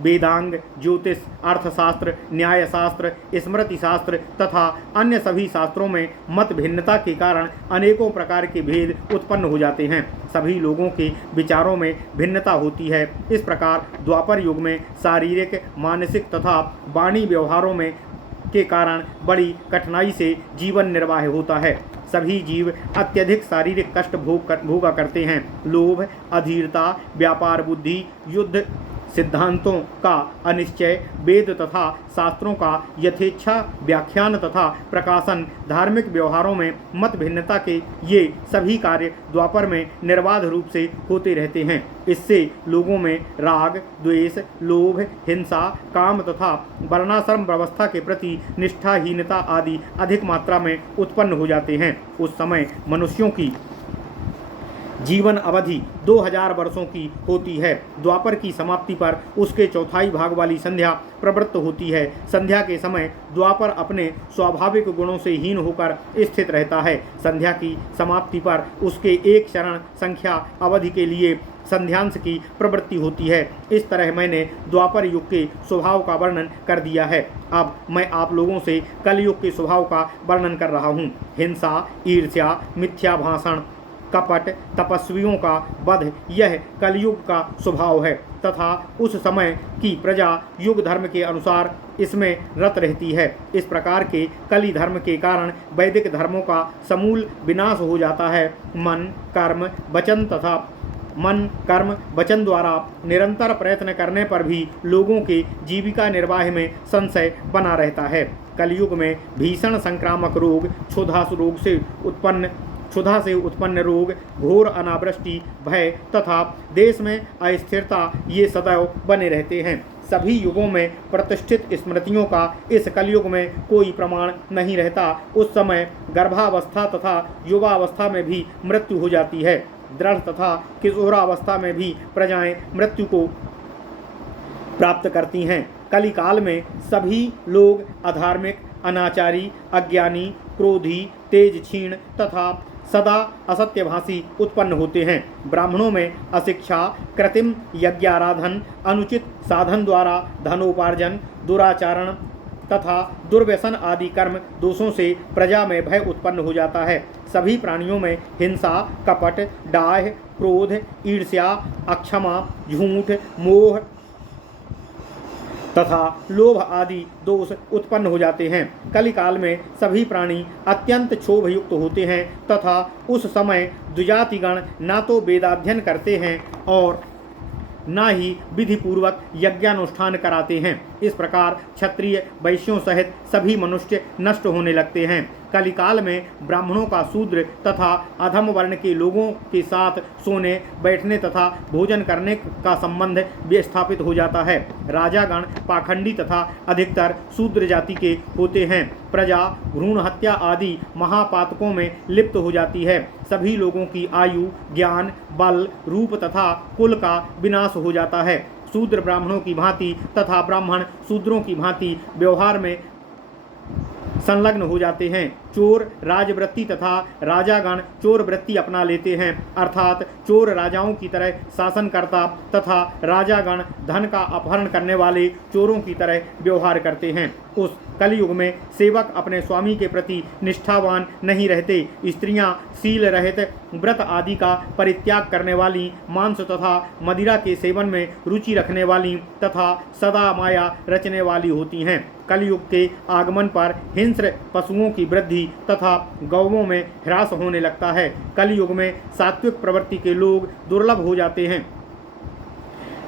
वेदांग, ज्योतिष, अर्थशास्त्र, न्यायशास्त्र, स्मृति शास्त्र तथा अन्य सभी शास्त्रों में मत भिन्नता के कारण अनेकों प्रकार के भेद उत्पन्न हो जाते हैं। सभी लोगों के विचारों में भिन्नता होती है। इस प्रकार द्वापर युग में शारीरिक, मानसिक तथा वाणी व्यवहारों में के कारण बड़ी कठिनाई से जीवन निर्वाह होता है। सभी जीव अत्यधिक शारीरिक कष्ट भोगा करते हैं। लोभ, अधीरता, व्यापार बुद्धि, युद्ध, सिद्धांतों का अनिश्चय, वेद तथा शास्त्रों का यथेच्छा व्याख्यान तथा प्रकाशन, धार्मिक व्यवहारों में मत भिन्नता के ये सभी कार्य द्वापर में निर्बाध रूप से होते रहते हैं। इससे लोगों में राग, द्वेष, लोभ, हिंसा, काम तथा वर्णाश्रम व्यवस्था के प्रति निष्ठाहीनता आदि अधिक मात्रा में उत्पन्न हो जाते हैं। उस समय मनुष्यों की जीवन अवधि 2000 वर्षों की होती है। द्वापर की समाप्ति पर उसके चौथाई भाग वाली संध्या प्रवृत्त होती है। संध्या के समय द्वापर अपने स्वाभाविक गुणों से हीन होकर स्थित रहता है। संध्या की समाप्ति पर उसके एक शरण संख्या अवधि के लिए संध्यांश की प्रवृत्ति होती है। इस तरह मैंने द्वापर युग के स्वभाव का वर्णन कर दिया है। अब मैं आप लोगों से कलयुग के स्वभाव का वर्णन कर रहा हूँ। हिंसा, ईर्ष्या, मिथ्या भाषण, कपट, तपस्वियों का वध, यह कलयुग का स्वभाव है तथा उस समय की प्रजा युग धर्म के अनुसार इसमें रत रहती है। इस प्रकार के कली धर्म के कारण वैदिक धर्मों का समूल विनाश हो जाता है। मन, कर्म, वचन द्वारा निरंतर प्रयत्न करने पर भी लोगों के जीविका निर्वाह में संशय बना रहता है। कलयुग में भीषण संक्रामक रोग, क्षुधा से उत्पन्न रोग, घोर अनावृष्टि, भय तथा देश में अस्थिरता ये सदैव बने रहते हैं। सभी युगों में प्रतिष्ठित स्मृतियों का इस कलयुग में कोई प्रमाण नहीं रहता। उस समय गर्भावस्था तथा युवावस्था में भी मृत्यु हो जाती है। दृढ़ तथा किशोरावस्था में भी प्रजाएं मृत्यु को प्राप्त करती हैं। कलिकाल में सभी लोग अधार्मिक, अनाचारी, अज्ञानी, क्रोधी, तेज क्षीण तथा सदा असत्यभाषी उत्पन्न होते हैं। ब्राह्मणों में अशिक्षा, कृत्रिम यज्ञाराधन, अनुचित साधन द्वारा धनोपार्जन, दुराचरण तथा दुर्व्यसन आदि कर्म दोषों से प्रजा में भय उत्पन्न हो जाता है। सभी प्राणियों में हिंसा, कपट, डाह, क्रोध, ईर्ष्या, अक्षमा, झूठ, मोह तथा लोभ आदि दोष उत्पन्न हो जाते हैं। कलिकाल में सभी प्राणी अत्यंत क्षोभयुक्त होते हैं तथा उस समय द्विजातिगण ना तो वेदाध्ययन करते हैं और ना ही विधि पूर्वक यज्ञानुष्ठान कराते हैं। इस प्रकार क्षत्रिय, वैश्यों सहित सभी मनुष्य नष्ट होने लगते हैं। कलिकाल में ब्राह्मणों का शूद्र तथा अधम वर्ण के लोगों के साथ सोने, बैठने तथा भोजन करने का संबंध विस्थापित हो जाता है। राजागण पाखंडी तथा अधिकतर शूद्र जाति के होते हैं। प्रजा भ्रूण हत्या आदि महापातकों में लिप्त हो जाती है। सभी लोगों की आयु, ज्ञान, बल, रूप तथा कुल का विनाश हो जाता है। शूद्र ब्राह्मणों की भांति तथा ब्राह्मण शूद्रों की भांति व्यवहार में संलग्न हो जाते हैं। चोर राजवृत्ति तथा राजागण चोर वृत्ति अपना लेते हैं, अर्थात चोर राजाओं की तरह शासनकर्ता तथा राजागण धन का अपहरण करने वाले चोरों की तरह व्यवहार करते हैं। उस कलयुग में सेवक अपने स्वामी के प्रति निष्ठावान नहीं रहते। स्त्रियां शील रहित, व्रत आदि का परित्याग करने वाली, मांस तथा मदिरा के सेवन में रुचि रखने वाली तथा सदा माया रचने वाली होती हैं। कलयुग के आगमन पर हिंस्र पशुओं की वृद्धि तथा गौवों में ह्रास होने लगता है। कलयुग में सात्विक प्रवृत्ति के लोग दुर्लभ हो जाते हैं।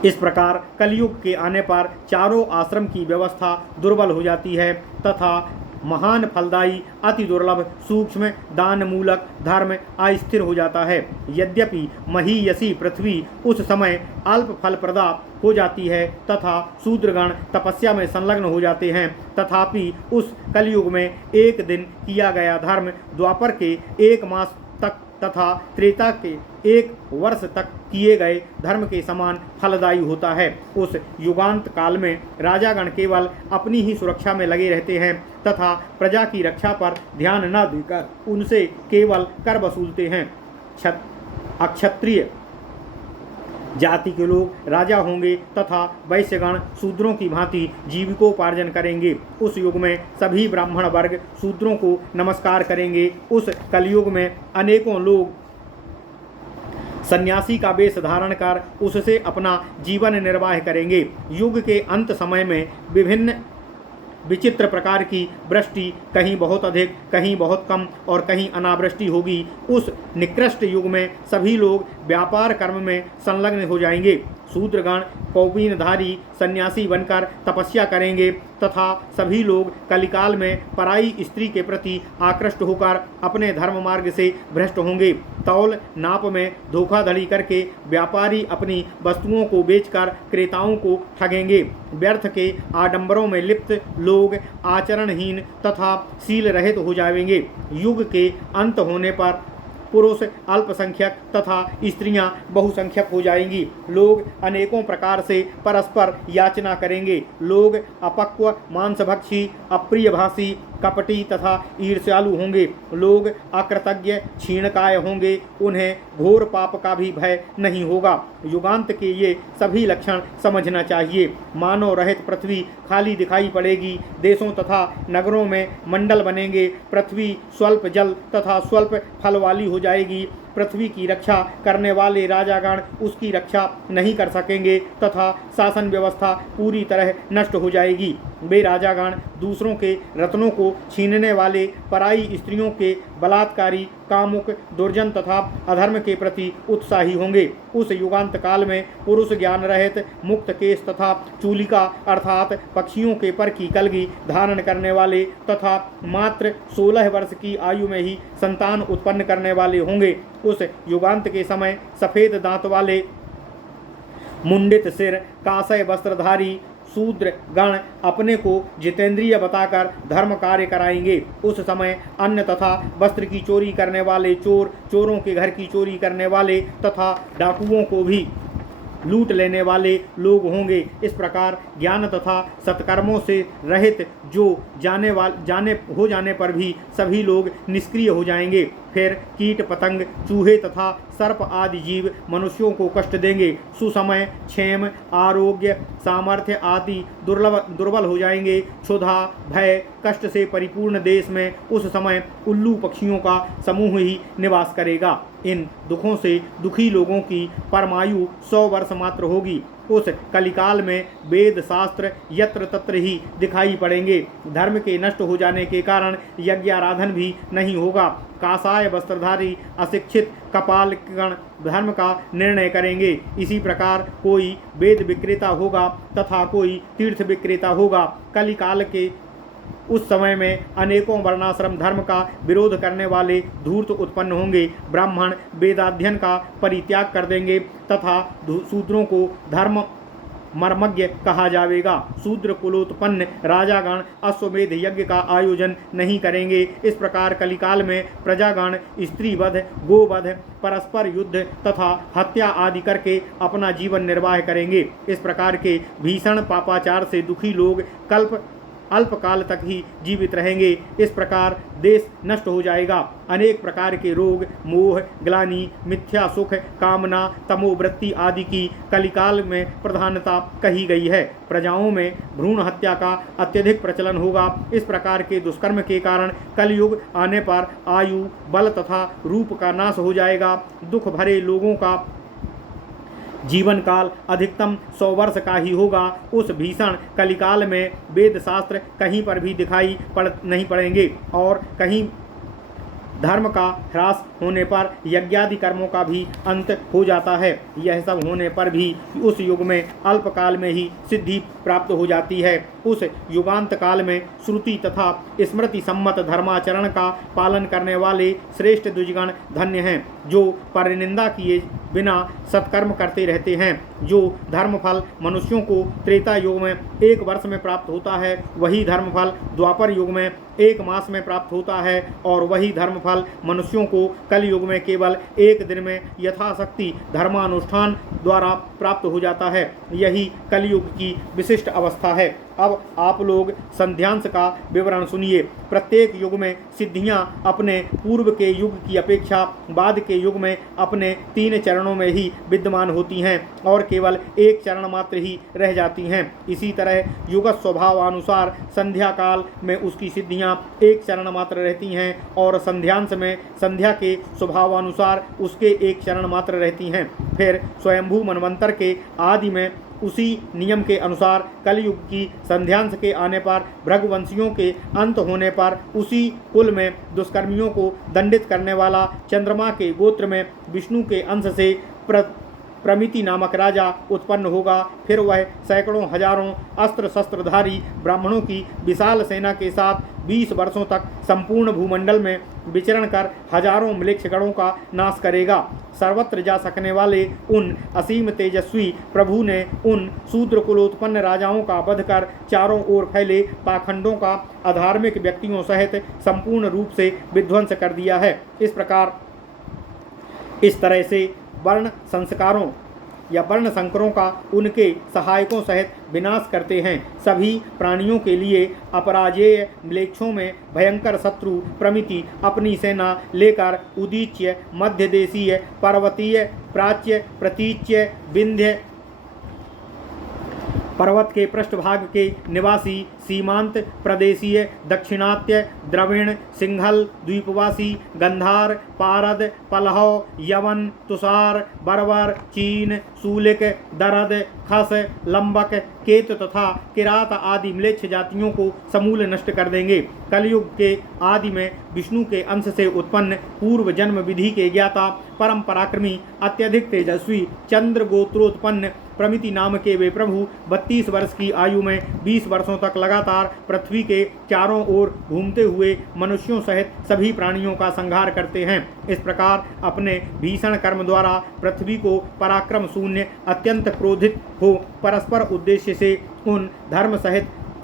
इस प्रकार कलयुग के आने पर चारों आश्रम की व्यवस्था दुर्बल हो जाती है तथा महान फलदायी, अति दुर्लभ, सूक्ष्म, दान मूलक धर्म अस्थिर हो जाता है। यद्यपि महीयसी पृथ्वी उस समय अल्प फलप्रदा हो जाती है तथा शूद्रगण तपस्या में संलग्न हो जाते हैं, तथापि उस कलयुग में एक दिन किया गया धर्म द्वापर के 1 मास तक तथा त्रेता के 1 वर्ष तक किए गए धर्म के समान फलदायी होता है। उस युगांत काल में राजागण केवल अपनी ही सुरक्षा में लगे रहते हैं तथा प्रजा की रक्षा पर ध्यान न देकर उनसे केवल कर वसूलते हैं। अक्षत्रिय जाति के लोग राजा होंगे तथा वैश्यगण शूद्रों की भांति जीविकोपार्जन करेंगे। उस युग में सभी ब्राह्मण वर्ग शूद्रों को नमस्कार करेंगे। उस कलयुग में अनेकों लोग सन्यासी का वेश धारण कर उससे अपना जीवन निर्वाह करेंगे। युग के अंत समय में विभिन्न विचित्र प्रकार की वृष्टि, कहीं बहुत अधिक, कहीं बहुत कम और कहीं अनावृष्टि होगी। उस निकृष्ट युग में सभी लोग व्यापार कर्म में संलग्न हो जाएंगे। शूद्रगण कौपीनधारी सन्यासी बनकर तपस्या करेंगे तथा सभी लोग कलिकाल में पराई स्त्री के प्रति आकृष्ट होकर अपने धर्म मार्ग से भ्रष्ट होंगे। तौल नाप में धोखाधड़ी करके व्यापारी अपनी वस्तुओं को बेचकर क्रेताओं को ठगेंगे। व्यर्थ के आडंबरों में लिप्त लोग आचरणहीन तथा शील रहित हो जाएंगे। युग के अंत होने पर पुरुष अल्पसंख्यक तथा स्त्रियां बहुसंख्यक हो जाएंगी। लोग अनेकों प्रकार से परस्पर याचना करेंगे। लोग अपक्व, मांसभक्षी, अप्रियभाषी, कपटी तथा ईर्ष्यालु होंगे। लोग अकृतज्ञ, क्षीणकाय होंगे। उन्हें घोर पाप का भी भय नहीं होगा। युगांत के ये सभी लक्षण समझना चाहिए। मानव रहित पृथ्वी खाली दिखाई पड़ेगी। देशों तथा नगरों में मंडल बनेंगे। पृथ्वी स्वल्प जल तथा स्वल्प फल वाली हो जाएगी। पृथ्वी की रक्षा करने वाले राजागण उसकी रक्षा नहीं कर सकेंगे तथा शासन व्यवस्था पूरी तरह नष्ट हो जाएगी। वे राजागण दूसरों के रत्नों को छीनने वाले, पराई स्त्रियों के बलात्कारी, कामुक, दुर्जन तथा अधर्म के प्रति उत्साही होंगे। उस युगांत काल में पुरुष ज्ञान रहित, मुक्त केश तथा चूलिका अर्थात पक्षियों के पर की कलगी धारण करने वाले तथा मात्र 16 वर्ष की आयु में ही संतान उत्पन्न करने वाले होंगे। उस युगांत के समय सफेद दांत वाले, मुंडित सिर, कासय वस्त्रधारी शूद्र गण अपने को जितेंद्रिय बताकर धर्म कार्य कराएंगे। उस समय अन्न तथा वस्त्र की चोरी करने वाले चोर, चोरों के घर की चोरी करने वाले तथा डाकुओं को भी लूट लेने वाले लोग होंगे। इस प्रकार ज्ञान तथा सत्कर्मों से रहित जाने पर भी सभी लोग निष्क्रिय हो जाएंगे। फिर कीट, पतंग, चूहे तथा सर्प आदि जीव मनुष्यों को कष्ट देंगे। सुसमय, क्षेम, आरोग्य, सामर्थ्य आदि दुर्बल हो जाएंगे। क्षुधा, भय, कष्ट से परिपूर्ण देश में उस समय उल्लू पक्षियों का समूह ही निवास करेगा। इन दुखों से दुखी लोगों की परमायु 100 वर्ष मात्र होगी। उस कलिकाल में वेद शास्त्र यत्र तत्र ही दिखाई पड़ेंगे। धर्म के नष्ट हो जाने के कारण यज्ञ आराधन भी नहीं होगा। कासाय वस्त्रधारी अशिक्षित कपालगण धर्म का निर्णय करेंगे। इसी प्रकार कोई वेद विक्रेता होगा तथा कोई तीर्थ विक्रेता होगा। कलिकाल के उस समय में अनेकों वर्णाश्रम धर्म का विरोध करने वाले धूर्त उत्पन्न होंगे। ब्राह्मण वेदाध्ययन का परित्याग कर देंगे तथा शूद्रों को धर्म मर्मज्ञ कहा जाएगा। शूद्र कुलोत्पन्न राजागण अश्वमेध यज्ञ का आयोजन नहीं करेंगे। इस प्रकार कलिकाल में प्रजागण स्त्रीवध, गोवध, परस्पर युद्ध तथा हत्या आदि करके अपना जीवन निर्वाह करेंगे। इस प्रकार के भीषण पापाचार से दुखी लोग अल्पकाल तक ही जीवित रहेंगे। इस प्रकार देश नष्ट हो जाएगा। अनेक प्रकार के रोग, मोह, ग्लानि, मिथ्या सुख, कामना, तमोवृत्ति आदि की कलिकाल में प्रधानता कही गई है। प्रजाओं में भ्रूण हत्या का अत्यधिक प्रचलन होगा। इस प्रकार के दुष्कर्म के कारण कलयुग आने पर आयु, बल तथा रूप का नाश हो जाएगा। दुख भरे लोगों का जीवन काल अधिकतम 100 वर्ष का ही होगा। उस भीषण कलिकाल में वेद शास्त्र कहीं पर भी दिखाई नहीं पड़ेंगे और कहीं धर्म का ह्रास होने पर यज्ञादि कर्मों का भी अंत हो जाता है। यह सब होने पर भी उस युग में अल्पकाल में ही सिद्धि प्राप्त हो जाती है। उस युगांत काल में श्रुति तथा स्मृति सम्मत धर्माचरण का पालन करने वाले श्रेष्ठ द्विजगण धन्य हैं, जो परनिंदा किए बिना सत्कर्म करते रहते हैं। जो धर्मफल मनुष्यों को त्रेता युग में 1 वर्ष में प्राप्त होता है, वही धर्मफल द्वापर युग में 1 मास में प्राप्त होता है और वही धर्मफल मनुष्यों को कल युग में केवल 1 दिन में यथाशक्ति धर्मानुष्ठान द्वारा प्राप्त हो जाता है। यही कलयुग की विशिष्ट अवस्था है। अब आप लोग संध्यांश का विवरण सुनिए। प्रत्येक युग में सिद्धियां अपने पूर्व के युग की अपेक्षा बाद के युग में अपने 3 चरणों में ही विद्यमान होती हैं और केवल 1 चरण मात्र ही रह जाती हैं। इसी तरह युगत स्वभावानुसार संध्या काल में उसकी सिद्धियां 1 चरण मात्र रहती हैं और संध्यांश में संध्या के स्वभावानुसार उसके 1 चरण मात्र रहती हैं। फिर स्वयंभू मनवंतर के आदि में उसी नियम के अनुसार कलयुग की संध्यांश के आने पर भृगवंशियों के अंत होने पर उसी कुल में दुष्कर्मियों को दंडित करने वाला चंद्रमा के गोत्र में विष्णु के अंश से प्रमिति नामक राजा उत्पन्न होगा। फिर वह सैकड़ों हजारों अस्त्र शस्त्रधारी ब्राह्मणों की विशाल सेना के साथ 20 वर्षों तक संपूर्ण भूमंडल में विचरण कर हजारों म्लेच्छगणों का नाश करेगा। सर्वत्र जा सकने वाले उन असीम तेजस्वी प्रभु ने उन शूद्र कुलोत्पन्न राजाओं का वध कर चारों ओर फैले पाखंडों का अधार्मिक व्यक्तियों सहित संपूर्ण रूप से विध्वंस कर दिया है। इस तरह से वर्ण संस्कारों या वर्ण संकरों का उनके सहायकों सहित विनाश करते हैं। सभी प्राणियों के लिए अपराजेय म्लेच्छों में भयंकर शत्रु प्रमिति अपनी सेना लेकर उदीच्य, मध्य देशीय, पर्वतीय, प्राच्य, प्रतीच्य, विंध्य पर्वत के पृष्ठभाग के निवासी, सीमांत प्रदेशीय, दक्षिणात्य, द्रविण, सिंहल द्वीपवासी, गंधार, पारद, पलहव, यवन, तुषार, बर्बर, चीन, सूलिक, दरद, खस, लंबक, केत तथा किरात आदि म्लेच्छ जातियों को समूल नष्ट कर देंगे। कलयुग के आदि में विष्णु के अंश से उत्पन्न पूर्व जन्म विधि के ज्ञाता परम पराक्रमी अत्यधिक तेजस्वी चंद्र गोत्रोत्पन्न प्रमिति नाम के वे प्रभु 32 वर्ष की आयु में 20 वर्षों तक लगातार पृथ्वी के चारों ओर घूमते हुए मनुष्यों सहित सभी प्राणियों का संहार करते हैं। इस प्रकार अपने भीषण कर्म द्वारा पृथ्वी को पराक्रम शून्य अत्यंत क्रोधित हो परस्पर उद्देश्य से उन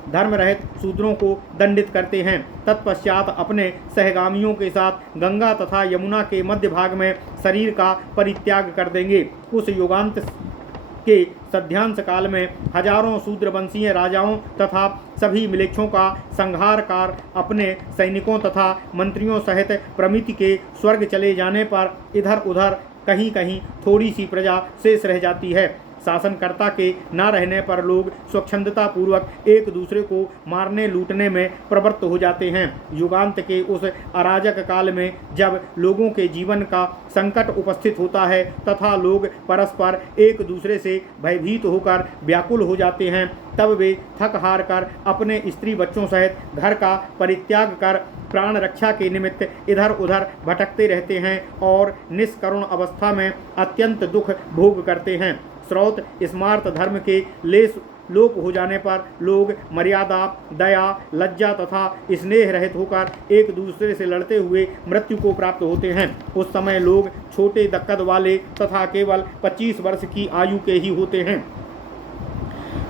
धर्म रहित शूद्रों को दंडित करते हैं। तत्पश्चात अपने सहगामियों के साथ गंगा तथा यमुना के मध्य भाग में शरीर का परित्याग कर देंगे। उस युगांत के सध्यांश काल में हजारों शूद्रवंशीय राजाओं तथा सभी म्लेच्छों का संहार कर अपने सैनिकों तथा मंत्रियों सहित प्रमिति के स्वर्ग चले जाने पर इधर उधर कहीं कहीं थोड़ी सी प्रजा शेष रह जाती है। शासनकर्ता के न रहने पर लोग स्वच्छंदता पूर्वक एक दूसरे को मारने लूटने में प्रवृत्त हो जाते हैं। युगांत के उस अराजक काल में जब लोगों के जीवन का संकट उपस्थित होता है तथा लोग परस्पर एक दूसरे से भयभीत होकर व्याकुल हो जाते हैं, तब वे थक हार कर अपने स्त्री बच्चों सहित घर का परित्याग कर प्राण रक्षा के निमित्त इधर उधर भटकते रहते हैं और निष्करुण अवस्था में अत्यंत दुख भोग करते हैं। स्रोत स्मार्त धर्म के लेस लोप हो जाने पर लोग मर्यादा, दया, लज्जा तथा स्नेह रहित होकर एक दूसरे से लड़ते हुए मृत्यु को प्राप्त होते हैं। उस समय लोग छोटे दक्कद वाले तथा केवल 25 वर्ष की आयु के ही होते हैं।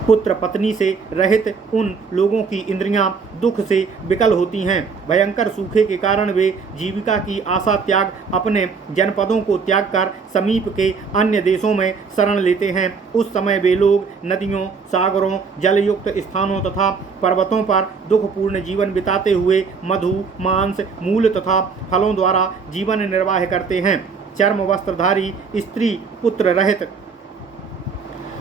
पुत्र पत्नी से रहित उन लोगों की इंद्रियां दुख से विकल होती हैं। भयंकर सूखे के कारण वे जीविका की आशा त्याग अपने जनपदों को त्याग कर समीप के अन्य देशों में शरण लेते हैं। उस समय वे लोग नदियों, सागरों, जलयुक्त स्थानों तथा पर्वतों पर दुखपूर्ण जीवन बिताते हुए मधु, मांस, मूल तथा फलों द्वारा जीवन निर्वाह करते हैं। चर्म वस्त्रधारी स्त्री पुत्र रहित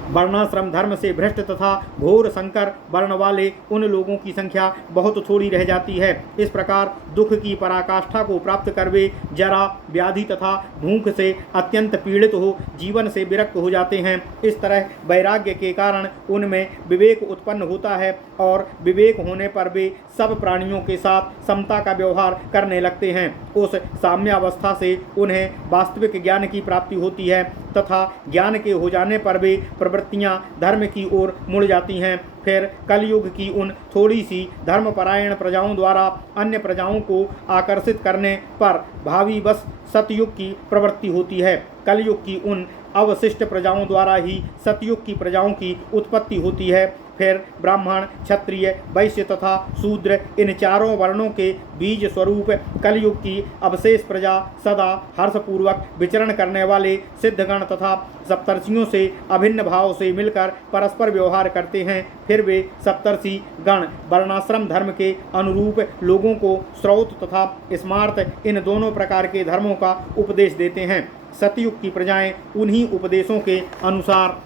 वर्णाश्रम धर्म से भ्रष्ट तथा घोर संकर वर्ण वाले उन लोगों की संख्या बहुत थोड़ी रह जाती है। इस प्रकार दुख की पराकाष्ठा को प्राप्त कर वे जरा, व्याधि तथा भूख से अत्यंत पीड़ित हो जीवन से विरक्त हो जाते हैं। इस तरह वैराग्य के कारण उनमें विवेक उत्पन्न होता है और विवेक होने पर वे सब प्राणियों के साथ समता का व्यवहार करने लगते हैं। उस साम्यावस्था से उन्हें वास्तविक ज्ञान की प्राप्ति होती है तथा ज्ञान के हो जाने पर वे प्रवृत्तियां धर्म की ओर मुड़ जाती हैं। फिर कलयुग की उन थोड़ी सी धर्मपरायण प्रजाओं द्वारा अन्य प्रजाओं को आकर्षित करने पर भावी बस सतयुग की प्रवृत्ति होती है। कलयुग की उन अवशिष्ट प्रजाओं द्वारा ही सतयुग की प्रजाओं की उत्पत्ति होती है। फिर ब्राह्मण, क्षत्रिय, वैश्य तथा शूद्र इन चारों वर्णों के बीज स्वरूप कलयुग की अवशेष प्रजा सदा हर्षपूर्वक विचरण करने वाले सिद्धगण तथा सप्तर्षियों से अभिन्न भाव से मिलकर परस्पर व्यवहार करते हैं। फिर वे सप्तर्षि गण वर्णाश्रम धर्म के अनुरूप लोगों को स्रोत तथा स्मार्त इन दोनों प्रकार के धर्मों का उपदेश देते हैं। सतयुग की प्रजाएं उन्हीं उपदेशों के अनुसार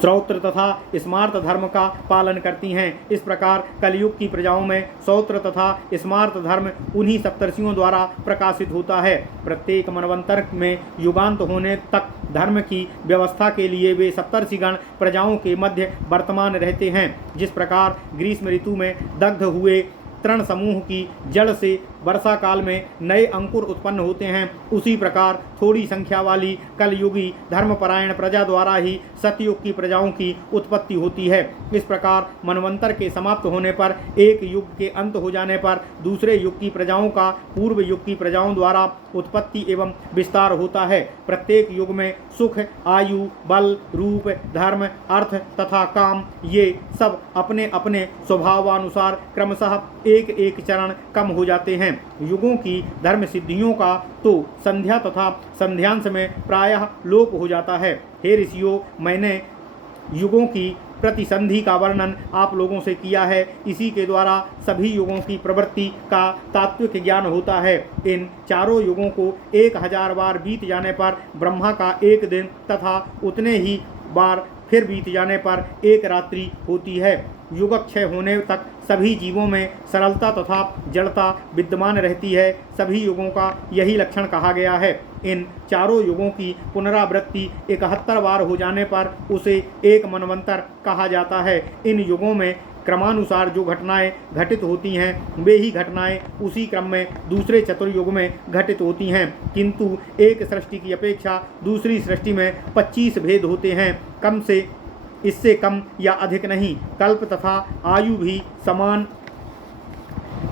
श्रौत्र तथा स्मार्त धर्म का पालन करती हैं। इस प्रकार कलयुग की प्रजाओं में श्रौत्र तथा स्मार्त धर्म उन्हीं सप्तर्षियों द्वारा प्रकाशित होता है। प्रत्येक मनवंतर में युगांत होने तक धर्म की व्यवस्था के लिए वे सप्तर्षिगण प्रजाओं के मध्य वर्तमान रहते हैं। जिस प्रकार ग्रीष्म ऋतु में दग्ध हुए तृण समूह की जड़ से वर्षा काल में नए अंकुर उत्पन्न होते हैं, उसी प्रकार थोड़ी संख्या वाली कलयुगी धर्मपरायण प्रजा द्वारा ही सतयुग की प्रजाओं की उत्पत्ति होती है। इस प्रकार मनवंतर के समाप्त होने पर, एक युग के अंत हो जाने पर दूसरे युग की प्रजाओं का पूर्व युग की प्रजाओं द्वारा उत्पत्ति एवं विस्तार होता है। प्रत्येक युग में सुख, आयु, बल, रूप, धर्म, अर्थ तथा काम ये सब अपने अपने स्वभावानुसार क्रमशः एक एक चरण कम हो जाते हैं। युगों की धर्म सिद्धियों का तो संध्या तथा संध्यांश में प्रायः लोप हो जाता है। हे ऋषियों, मैंने युगों की प्रतिसंधि का वर्णन आप लोगों से किया है। इसी के द्वारा सभी युगों की प्रवृत्ति का तात्विक ज्ञान होता है। इन चारों युगों को 1000 बार बीत जाने पर ब्रह्मा का एक दिन तथा उतने ही बार फिर बीत जाने पर एक रात्रि होती है। युगक्षय होने तक सभी जीवों में सरलता तथा जड़ता विद्यमान रहती है। सभी युगों का यही लक्षण कहा गया है। इन चारों युगों की पुनरावृत्ति 71 बार हो जाने पर उसे एक मनवंतर कहा जाता है। इन युगों में क्रमानुसार जो घटनाएं घटित होती हैं, वे ही घटनाएं उसी क्रम में दूसरे चतुर्युग में घटित होती हैं, किंतु एक सृष्टि की अपेक्षा दूसरी सृष्टि में 25 भेद होते हैं, कम से इससे कम या अधिक नहीं। कल्प तथा आयु भी समान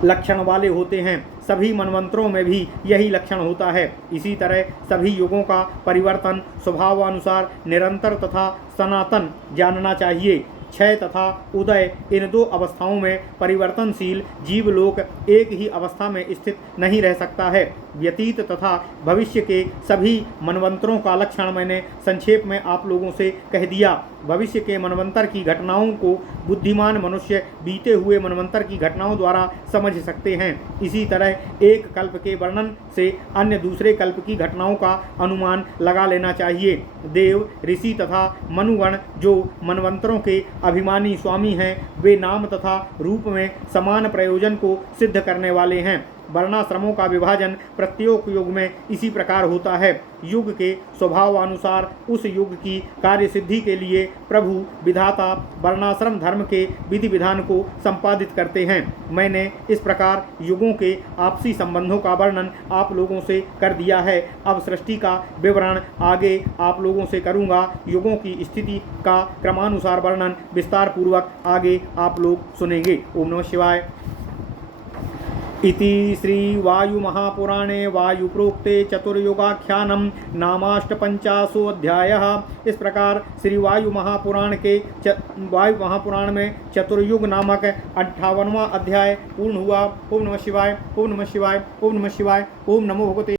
लक्षण वाले होते हैं। सभी मनवंतरों में भी यही लक्षण होता है। इसी तरह सभी युगों का परिवर्तन स्वभावानुसार निरंतर तथा सनातन जानना चाहिए। क्षय तथा उदय इन दो अवस्थाओं में परिवर्तनशील जीवलोक एक ही अवस्था में स्थित नहीं रह सकता है। व्यतीत तथा भविष्य के सभी मनवंतरों का लक्षण मैंने संक्षेप में आप लोगों से कह दिया। भविष्य के मनवंतर की घटनाओं को बुद्धिमान मनुष्य बीते हुए मनवंतर की घटनाओं द्वारा समझ सकते हैं। इसी तरह एक कल्प के वर्णन से अन्य दूसरे कल्प की घटनाओं का अनुमान लगा लेना चाहिए। देव, ऋषि तथा मनुगण जो मनवंतरों के अभिमानी स्वामी हैं, वे नाम तथा रूप में समान प्रयोजन को सिद्ध करने वाले हैं। वर्णाश्रमों का विभाजन प्रत्येक युग में इसी प्रकार होता है। युग के स्वभावानुसार उस युग की कार्य सिद्धि के लिए प्रभु विधाता वर्णाश्रम धर्म के विधि विधान को संपादित करते हैं। मैंने इस प्रकार युगों के आपसी संबंधों का वर्णन आप लोगों से कर दिया है। अब सृष्टि का विवरण आगे आप लोगों से करूँगा। युगों की स्थिति का क्रमानुसार वर्णन विस्तार पूर्वक आगे आप लोग सुनेंगे। ओम नमः शिवाय। इति श्री वायु महापुराणे वायुप्रोक्ते चतुर्युगाख्यानम नामाष्टपंचाशोऽध्यायः। इस प्रकार श्री वायु महापुराण में चतुर्युग नामक 58वां अध्याय पूर्ण हुआ। ओम नमः शिवाय, ओम नमः शिवाय, ओम नमः शिवाय, ओम नमो भगवते